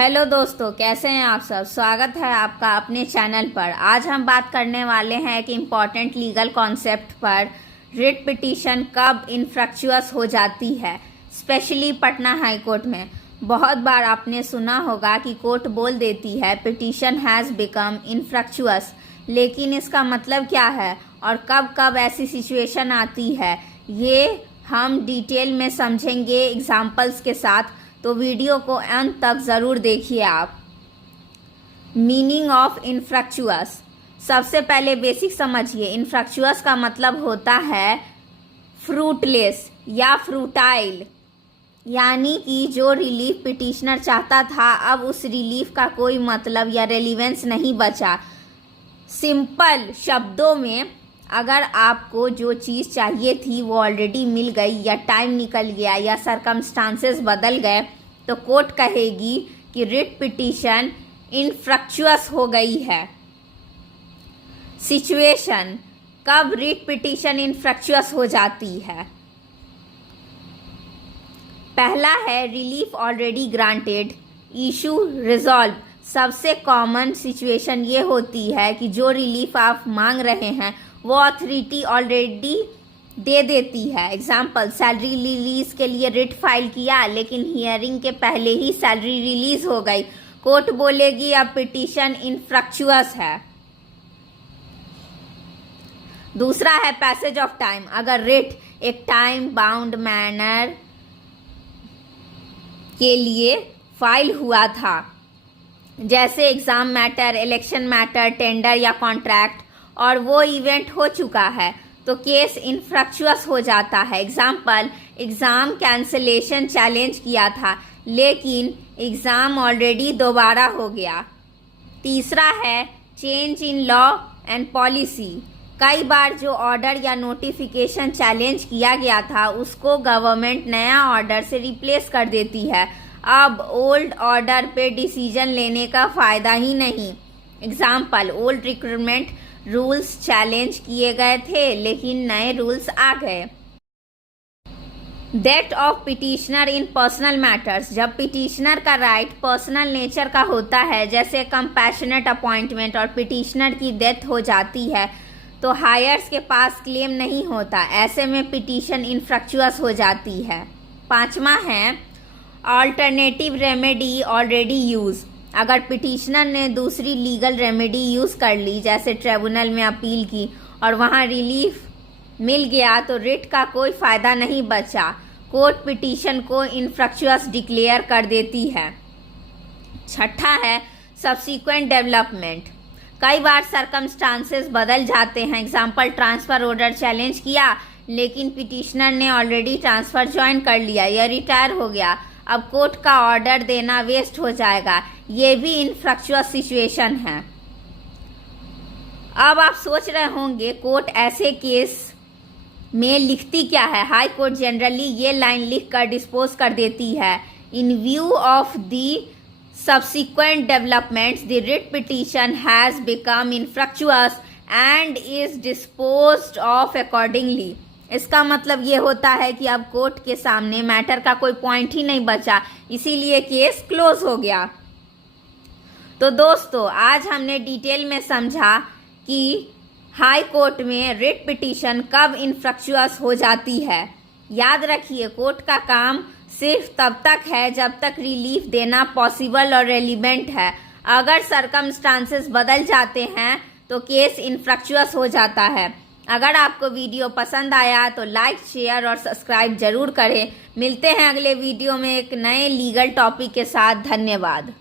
Hello दोस्तों, कैसे हैं आप सब। स्वागत है आपका अपने चैनल पर। आज हम बात करने वाले हैं एक इम्पॉर्टेंट लीगल कॉन्सेप्ट पर। रिट पिटीशन कब इनफ्रक्चुअस हो जाती है, स्पेशली पटना हाई कोर्ट में। बहुत बार आपने सुना होगा कि कोर्ट बोल देती है पिटीशन हैज़ बिकम इनफ्रक्चुअस, लेकिन इसका मतलब क्या है और कब कब ऐसी सिचुएशन आती है, ये हम डिटेल में समझेंगे एग्जाम्पल्स के साथ। तो वीडियो को अंत तक ज़रूर देखिए आप। मीनिंग ऑफ इनफ्रक्चुअस, सबसे पहले बेसिक समझिए। इनफ्रक्चुअस का मतलब होता है फ्रूटलेस या फ्रूटाइल, यानी कि जो रिलीफ पिटिशनर चाहता था अब उस रिलीफ का कोई मतलब या रेलिवेंस नहीं बचा। सिंपल शब्दों में, अगर आपको जो चीज़ चाहिए थी वो ऑलरेडी मिल गई या टाइम निकल गया या सरकमस्टांसेस बदल गए, तो कोर्ट कहेगी कि रिट पिटीशन इनफ्रक्चुअस हो गई है। सिचुएशन, कब रिट पिटीशन इनफ्रक्चुअस हो जाती है। पहला है relief already granted, issue resolve. सबसे कॉमन सिचुएशन ये होती है कि जो रिलीफ आप मांग रहे हैं वो अथॉरिटी ऑलरेडी दे देती है। एग्जाम्पल, सैलरी रिलीज के लिए रिट फाइल किया लेकिन हियरिंग के पहले ही सैलरी रिलीज हो गई। कोर्ट बोलेगी अब पिटीशन इनफ्रक्चुअस है। दूसरा है पैसेज ऑफ टाइम। अगर रिट एक टाइम बाउंड मैनर के लिए फाइल हुआ था, जैसे exam matter, election matter, tender या कॉन्ट्रैक्ट, और वो इवेंट हो चुका है, तो केस इनफ्रक्चुअस हो जाता है। एग्जाम्पल, एग्ज़ाम कैंसिलेशन चैलेंज किया था लेकिन एग्ज़ाम ऑलरेडी दोबारा हो गया। तीसरा है change in law and policy. कई बार जो ऑर्डर या नोटिफिकेशन चैलेंज किया गया था उसको गवर्नमेंट नया ऑर्डर से रिप्लेस कर देती है। अब ओल्ड ऑर्डर पे डिसीजन लेने का फ़ायदा ही नहीं। Example, old recruitment rules challenge किए गए थे लेकिन नए रूल्स आ गए। Death of petitioner in personal matters. जब पिटिशनर का राइट पर्सनल नेचर का होता है, जैसे कंपैशनेट अपॉइंटमेंट, और पिटिशनर की डेथ हो जाती है तो हायर्स के पास क्लेम नहीं होता। ऐसे में पिटीशन इनफ्रक्चुअस हो जाती है। पांचवा है ऑल्टरनेटिव रेमेडी ऑलरेडी यूज। अगर पिटिशनर ने दूसरी लीगल रेमेडी यूज़ कर ली, जैसे ट्रिब्यूनल में अपील की और वहाँ रिलीफ मिल गया, तो रिट का कोई फ़ायदा नहीं बचा। कोर्ट पिटीशन को इनफ्रक्चुअस डिक्लेयर कर देती है। छठा है सब्सीक्वेंट डेवलपमेंट। कई बार सरकमस्टांसेस बदल जाते हैं। एग्जाम्पल, ट्रांसफ़र ऑर्डर चैलेंज किया लेकिन पिटिशनर ने ऑलरेडी ट्रांसफ़र ज्वाइन कर लिया या रिटायर हो गया। अब कोर्ट का ऑर्डर देना वेस्ट हो जाएगा। ये भी इनफ्रक्चुअस सिचुएशन है। अब आप सोच रहे होंगे कोर्ट ऐसे केस में लिखती क्या है। हाई कोर्ट जनरली ये लाइन लिख कर डिस्पोज कर देती है, इन view of the subsequent developments the writ petition has become infructuous and is disposed of accordingly। इसका मतलब ये होता है कि अब कोर्ट के सामने मैटर का कोई पॉइंट ही नहीं बचा, इसीलिए केस क्लोज हो गया। तो दोस्तों, आज हमने डिटेल में समझा कि हाई कोर्ट में रिट पिटीशन कब इनफ्रक्चुअस हो जाती है। याद रखिए, कोर्ट का काम सिर्फ तब तक है जब तक रिलीफ देना पॉसिबल और रेलिवेंट है। अगर सरकमस्टांसेस बदल जाते हैं तो केस इनफ्रक्चुअस हो जाता है। अगर आपको वीडियो पसंद आया तो लाइक, शेयर और सब्सक्राइब जरूर करें। मिलते हैं अगले वीडियो में एक नए लीगल टॉपिक के साथ। धन्यवाद।